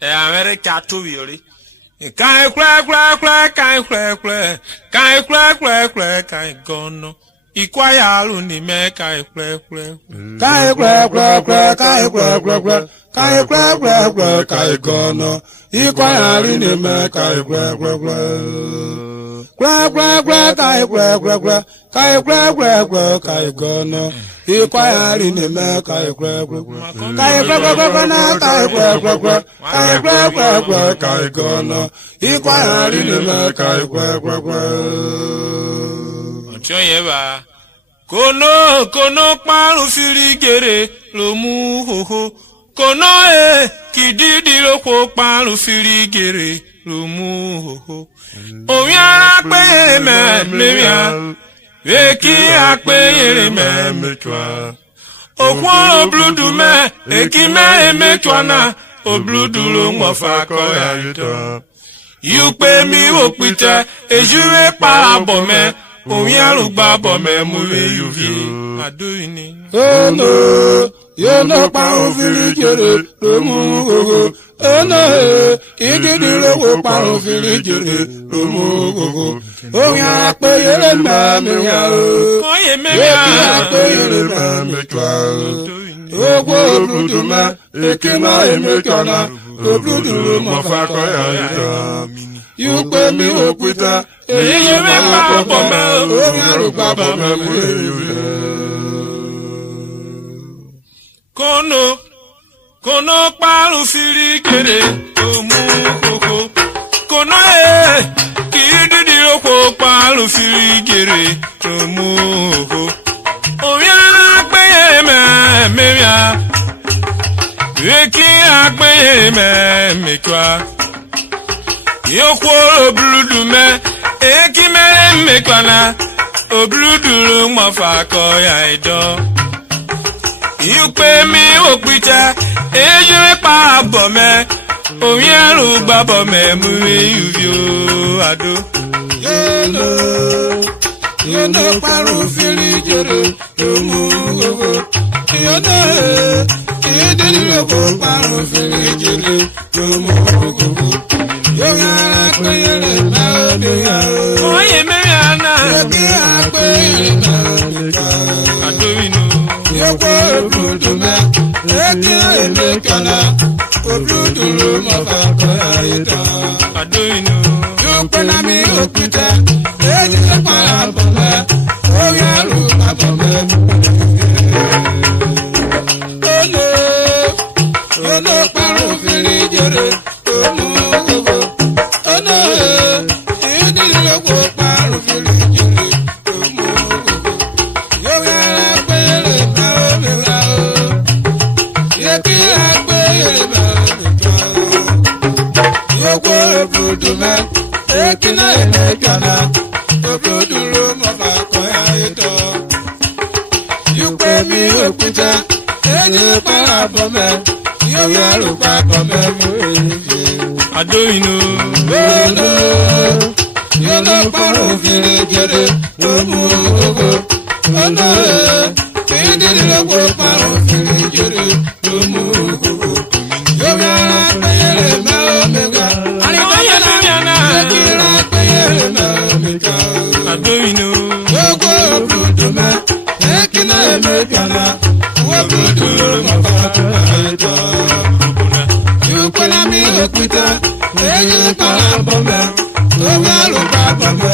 America to yori. Kai crack, kai gono. Ikwaya luni me kai crack. Kai gono. Ikwaya luni me kai kai gono. Ikwaya luni me kai kai gono. Ikwaya luni me kai Choyeba. Kono paru firigere lo mu ho. Kono kididi lo ko paru firigere lo mu ho. Oya pe me Eki akpe me twa. Okwo obludu me eki me twa na obludu lo mo fa ko ya yuto. You pe mi opite ejure pa abo me. Omi arugba bo me mu you fi adoini. Oh no, you no pa ofiri jere lo mu gogo. Oh no, igidi lo pa ofiri jere lo mu gogo. Omi akpe yere me ya o. Oye me akpe yere me twa. Ogwo brudu ma ekema me twa na. Obrudu mo fa ko ya. You pay me okwita. You me pa me. Kono paru firi kere omu koko. Kono kididi oko paru firi kere omu koko. Oya akpeye me ya. Eki akpeye me twa. Yokwo obludu me eki me kwana obludu mo fa ko ya ido. You pe mi opita eje pa bo me omi aru gba bo me mu you ado. You no paru fili jere mu gogo. You no kididi lo ko paru fili jere mu gogo. Oye me ana. Adoinu. Yoko brudu me. Eki me kana. Brudu mo fa ko ayita. Adoinu. Yoko na mi opita. Eji se pa bo me. Oya ru pa bo me. Yo no paru fili jere. You pay me okwita, eji pa abo me, yo yaru pa abo me. Adoinu. You no paro fili jere, mu gogo. Oh no, kididi lo ko paro fili jere, mu gogo. Yo yaru pa yere me ga. Ani oye me na, kira pa yere me ga. Adoinu. Yoko brudu me, ekina me kana. Wo brudu mo fa ko ayita. You kona mi okwita, eji pa abo me. Ogalu papa me.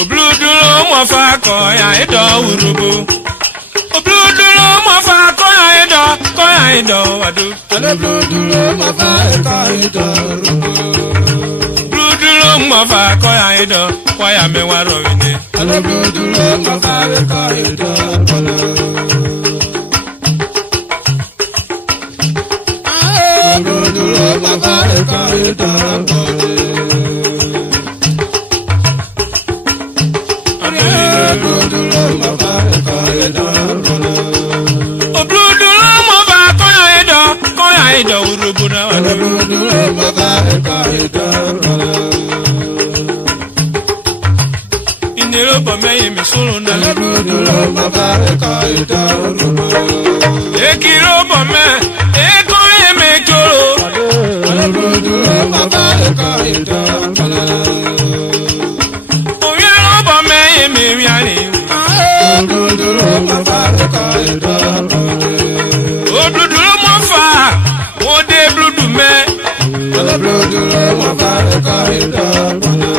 Obludu lo mo fa ko ya ido Urhobo. Obludu lo mo fa ko ya ido adu. Obludu lo mo fa ko ido Urhobo. Obludu lo mo fa ko ya me wa ro ine. Obludu lo mo fa ko ido Urhobo. Urhobo na Inero ba me mi solo na. ekiro bome eko eme choro Alabroduro mama eka ida pana. oyero bome eme wiani Alabroduro mama eka ida pana. oduduro mofa ode bludume Alabroduro mama eka ida pana.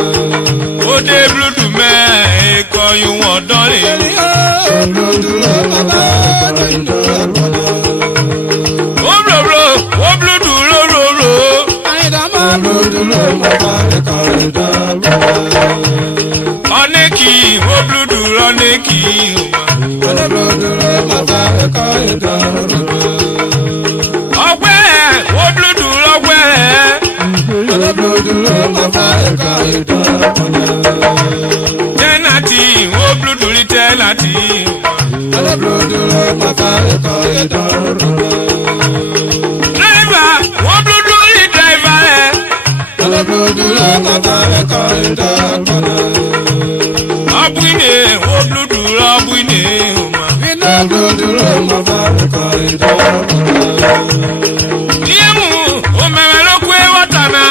ode bludume eko yun odore Alabroduro mama eka ida pana. obloblo obluduro roro Alabroduro mama eka ida pana. oneki obluduro oneki Alabroduro mama eka ida pana. Okwe obluduro okwe Alabroduro mama eka ida pana. tenati obluduri tenati Alabroduro mama eka ida pana. driver obluduri driver Alabroduro mama eka ida pana. abuine obluduro abuine Alabroduro mama eka ida pana. diemu omewelo kwe watana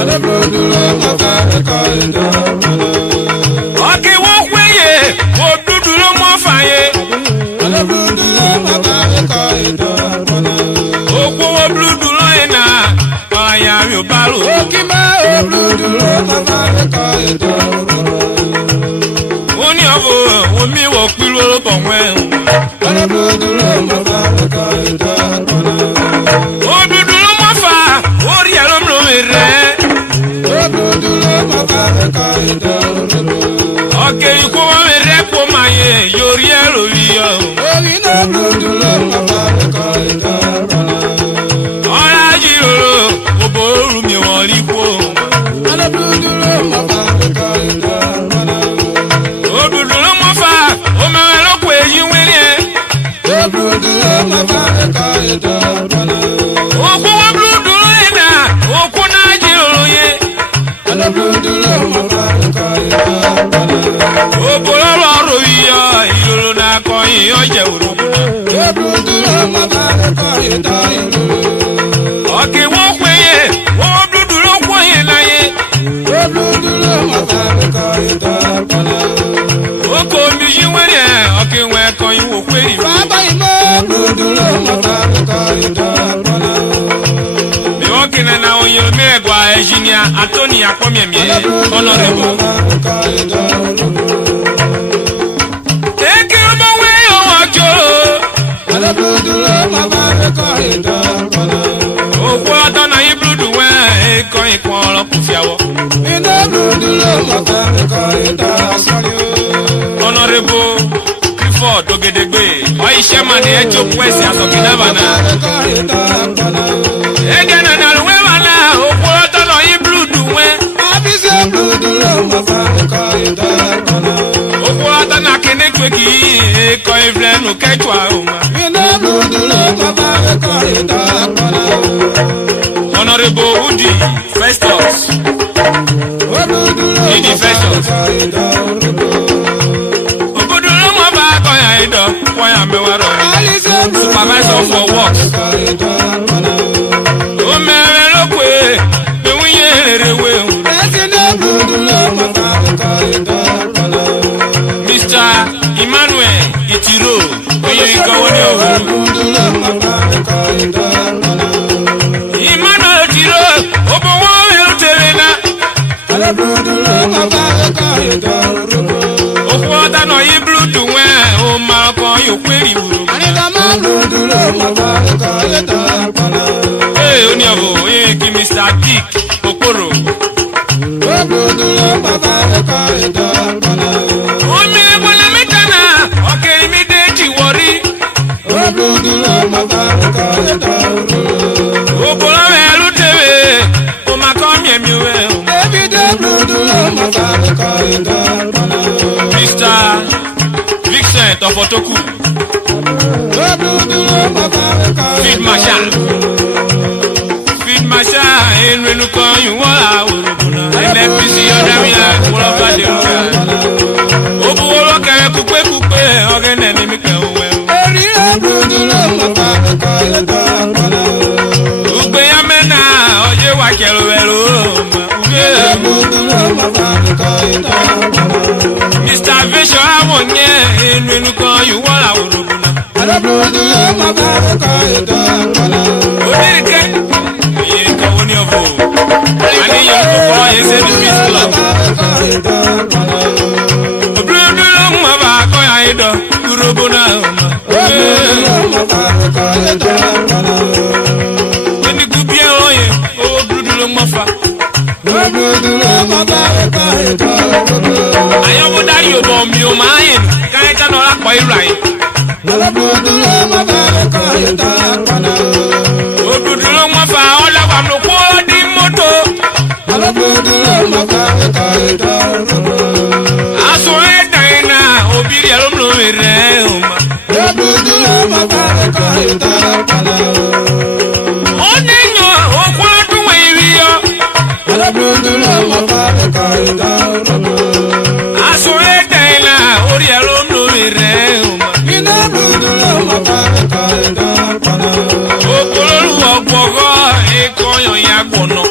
Alabroduro mama eka ida pana. oke wokweye obluduro mofaye Alabroduro mama eka ida pana. okwo obluduro ena aya mi obalo Okima alabroduro mama eka ida pana. oni ovo omi wo piro bonwe Alabroduro mama eka ida pana. oduduro mofa ori elomlo mere Alabroduro mama eka ida pana. oke ikwo mere po maye yori eloriyo Ogina alabroduro mama eka ida pana. ora jiroro oboru mi won lipo Alabroduro mama eka ida pana. oduduro mofa omewelo kwe yiwere Alabroduro mama eka ida pana. okwo obluduro ena okwo na jiroro ye Alabroduro mama eka ida pana. obororo royo iroro na koyin oje orobuna Alabroduro mama eka ida pana. oke wokweye obluduro kwoye na ye Alabroduro mama eka ida pana. oko mi yiwere oke nwe koyin wo kweri Baba imo alabroduro mama eka ida pana. mi okina na onye megwa engineer Anthony Akpomemie honorable Mama eka ida pana. ekirbo we owajo Alabroduro mama eka ida pana. okwo ata na ibludu we koyin kworo kufiawo Alabroduro mama eka ida pana. honorable Clifford Ogedegbe oise mani ejo kwesi asokina na egena na ruwe bana okwo ata na ibludu we okwo ata na kene tweki koyin vrenu kechwa uma honorable Woody Festus Idi Festus obodoro mo ba koya ido koya mewaro supervisor for works o mere lokwe be wiye rerewe Mr. Emmanuel Itiro oye nkawo ni owo Emmanuel Itiro obo wo erutere na okwo ata no ibludu we o ma ko yo kweri wuru oni obo oye ki Mr. Dick Okoro o mi bona metana oke mi de ji wori obolo we erutere o ma ko mi emi we Mr. Vincent Ofotoku Field Marshal enwenu kan yu wala orobuna NFPC odamina wala bade uka obu wolo kere kupe ogene ni mi kan we menu ko you wala urubuna. Alabudu mabaka ida kana. Odirike. Ye ko woni obo. Ani yo ko ko ese ni bislo. Obludu mabaka ya ida urubuna. Mabaka ida kana. Ni gubie oye, obludu mafa. Obludu mabaka ida. Ayo boda yo bombi o mayin, kan ka no la po irai. Obludu mabaka ida kana. Obludu mafa ola wa no ko di moto. Obludu mabaka ida kana. Aso etaina obiri alomlo mere uma. Obludu mabaka ida kana. Oninyo okwa tuwe wiyo. Obludu mabaka ida kana. Aso etaina ori alomlo mere uma. Ina obludu mabaka ida kana. Okolo ogbogo ekoyo ya gbono.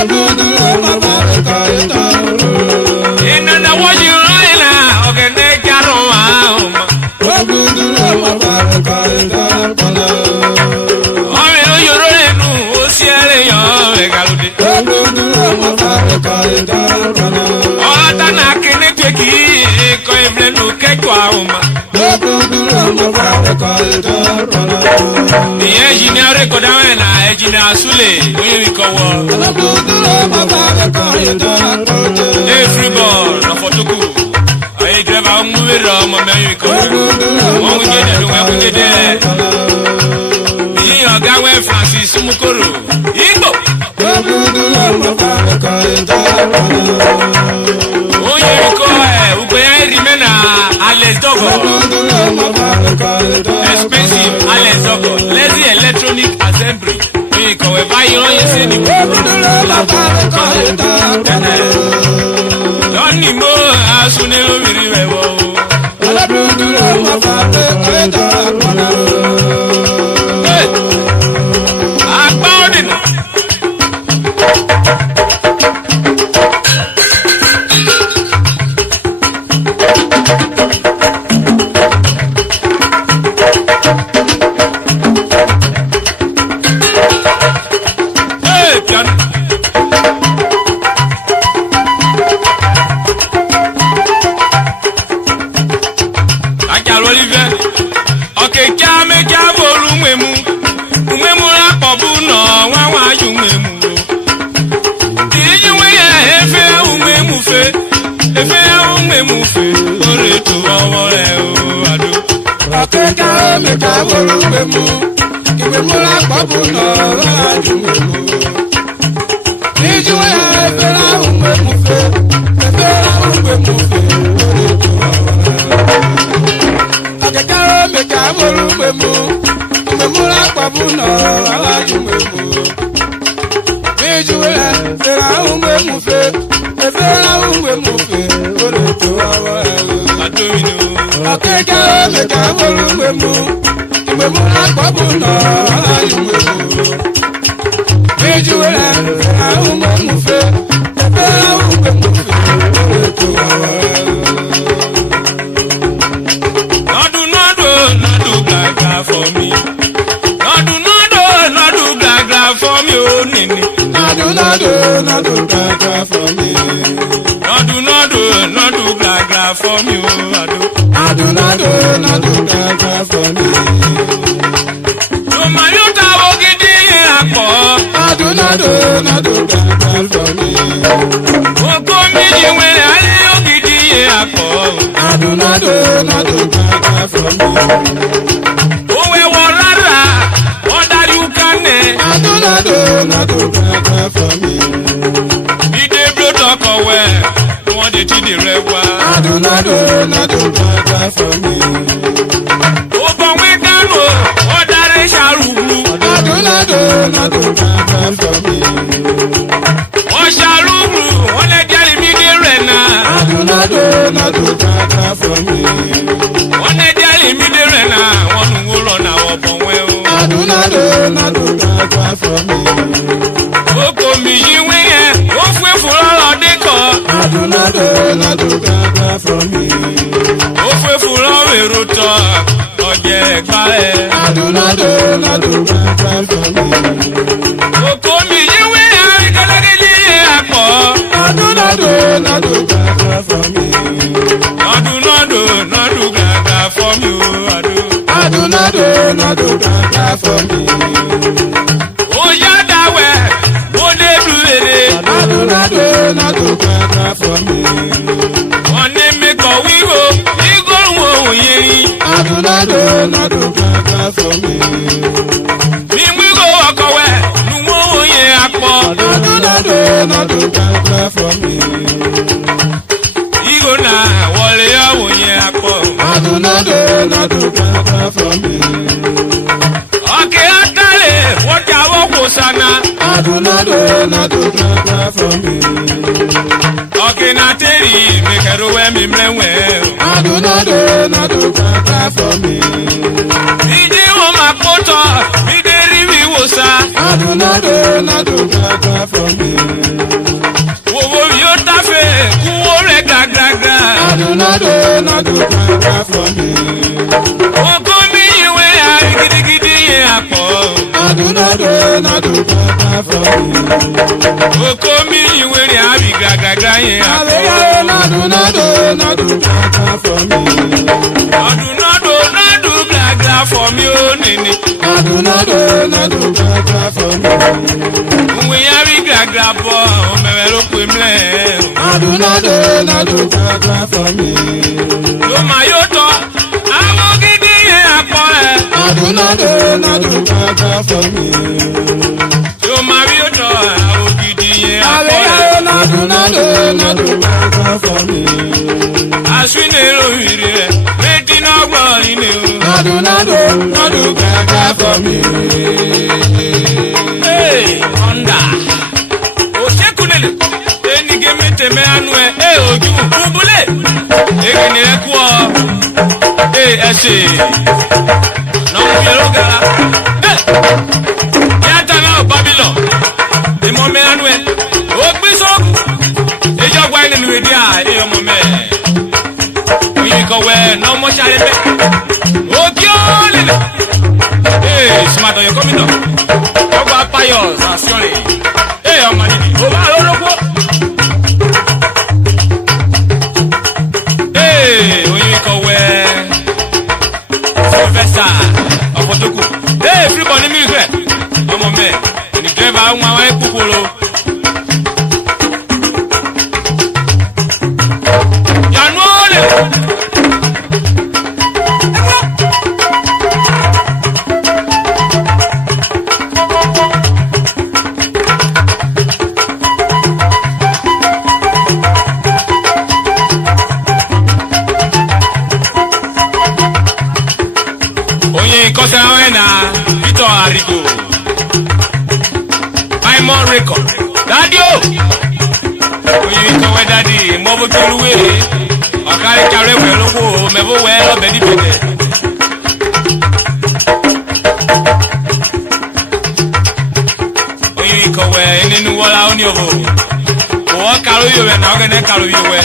Obludu mabaka ida kana. Ina na woji raina ogene jaro wa uma. Obludu mabaka ida kana. Ome yoro enu osiere yo egalude. Obludu mabaka ida kana. Ota na kene tweki ko emlenu kekwa uma. Obludu mabaka ida kana. Ni engineer ko dawena engineer Sule oyin ko wo. Obludu mabaka ida kana. Everybody na fotoku. Ayi driver ngwira mo me ko. Mo ngede do mo ngede. Ni oga we Francis Mukoro. Igbo. Obludu mabaka ida kana. Oyin ko ugbe rimena Alex Dogo. Obludu mabaka ida. Expensive Alex Dogo. Lazy electronic assembly. Oyin ko we buy you on say ni. Obludu mabaka ida kana. Yoni mo asune obiri wewo. Obludu mabaka ida kana. Hey. Agbaodin. Hey, piano. Okay, kame kabolu memu. Umemu la pobu no wawa yu memu. Diji we efe umemu fe. Efe umemu fe. Ore tu awore o adu. Okay, kame kabolu memu. Umemu la pobu no wawa yu memu. Diji we efe umemu fe. Efe umemu fe. Ore tu memu, memu la kwabu no awaju memu. Bijuela, fera memu fe, fera memu fe, ore to awa. Adomino. Akeka me kabolu memu, memu la kwabu no awaju memu. Bijuela, fera memu fe, fera memu fe, ore to awa. For me, not do gaga for me, oh nini. Not do gaga for me. Not do gaga for me, oh ado. Not do gaga for me. No mayuta ogidi akpo. Not do gaga for me. Oko mi jiwe ale ogidi akpo. Not do gaga for me. Not do gaga for me. Ide blow talk away. No one dey see the red one. Not do gaga for me. Open we can go. Odare sharugu. Not do gaga for me. O sharugu. One dey me the rena. Not do gaga for me. One dey me the rena. One go run our bonwe. Not do gaga for me. Oko mi yiwe ye, o fwe fura de ko. Not do gaga for me. O fwe fura èròtọ́ ọ̀jẹ̀ ẹ̀gbá ẹ̀. Adunado nado gbàgbà for me. Oko mi yíwé àríkẹ́lẹ́dẹ́lì àpọ̀. Adunado nado gbàgbà for me. Adunado nado gbàgbà for me o ado. Adunado nado gbàgbà for me. Oya dawẹ̀ mo dé du èrè. Adunado nado gbàgbà for me. Wọ́n ní mi kọ̀ wíwo igorun òun yẹn. Adunado nado gbàgbà for me. Mi wíwo ọkọ̀ wẹ̀ nu wọ́n òun yẹn àpọ̀. Adunado nado gbàgbà for me. Igo náà wọlé ọ̀hún yẹn àpọ̀. Adunado nado gbàgbà for me. Ọ̀kẹ́ àtàlẹ̀ wọ́n jà wọ́n kò sànà. Adunado nado gbàgbà for me. Ọ̀kẹ́ náà tẹ̀lé mi kẹ̀rù wẹ́ mi mẹ́wẹ́. Adunado nado gbàgbà for me. Ìdí wọn máa kó tọ̀ mí dé rí mi wò sá. Adunado nado gbàgbà for me. Wòwò yóò tàfẹ́ kú wó rẹ̀ gàgàgà. Adunado nado gbàgbà for me. Oko mi ìwé àrí gidigidi yẹn àpọ̀. Adunado nado gbàgbà for me. Oko mi ìwé àrí gàgàgà yẹn àpọ̀. Adunado nado gbàgbà for me. Adunado nado gbàgà for mi ó nìní. Adunado nado gbàgbà for me. Ìwé àrí gàgà bọ̀ ọ̀mẹ̀rẹ̀ ló pè mìlẹ̀. Adunado nado gbàgbà for me. Ló máa yóò tọ́ àwọn gidi yẹn àpọ̀ ẹ̀. Adunado nado gbàgbà for me. Ló máa rí yóò tọ́ àwọn gidi yẹn àpọ̀ ẹ̀. Adunado nado gbàgbà for me. Àṣìlè lórí rẹ̀ méjì náà gbọ́ ilé o. Adunado nado gbàgbà for me. Ọ̀ndà òṣèkúnlẹ̀ ẹnìgé mẹ́tẹ̀mẹ́ anú ẹ̀ ojú búbúlẹ̀ èkì ni ẹ kú ọ ẹsẹ̀ nọmú yẹlò gara yàtọ̀ náà bábílọ̀ ìmọ̀ mẹ́ anú ẹ̀ ògbí sọ́ọ̀kù ìjọba ẹni nínú èdè à ọmọ mẹ́ oyin kọ̀wé nọmọ sáré mẹ́ òkè ọ̀lẹ̀lẹ̀ sùmàtọ̀ yẹ kọ́mítọ̀ ọgbà payọ̀s àṣọlẹ̀ ọmọ nìyí ó bá lọ́lọ́pọ̀ oyin kọ̀wé sylvester ọ̀pọ̀tọ́kù fílípọ̀ ní mílíkì rẹ̀ ọmọ mẹ́ ẹnìjẹ́ bá ń wá kúkúrú. yanu ọ̀lẹ̀. Kọ́sẹ̀rán Victor Arigo Simon Record Dadi o oyin kọ̀wé dadi mọ́bó kẹlúwé ọ̀kárí kárẹ́ wẹ̀ lóko mẹ́bó wẹ̀ ọbẹ̀ níbẹ̀dẹ̀. Oyin kọ̀wé nínú wọ́lá ó ní òbò òwò kàró yóò wẹ̀ náà ọ̀gẹ̀dẹ̀ kàró yóò wẹ̀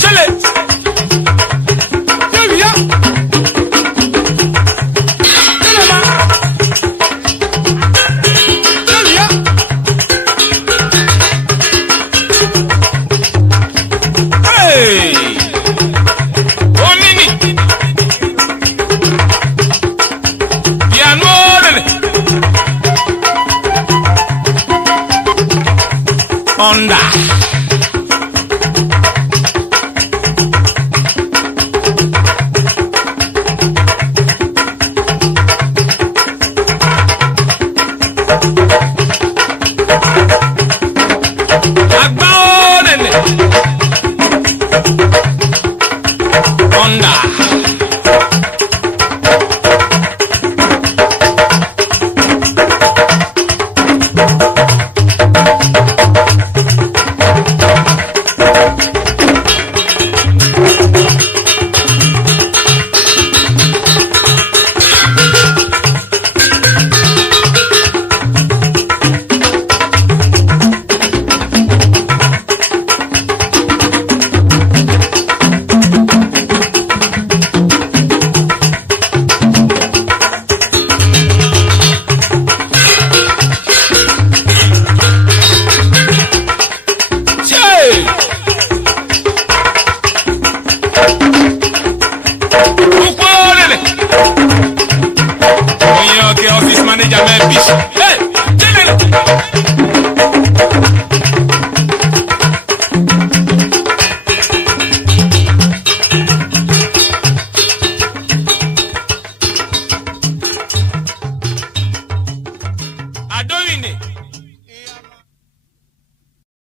ṣẹlẹ̀ yóò yá. Honda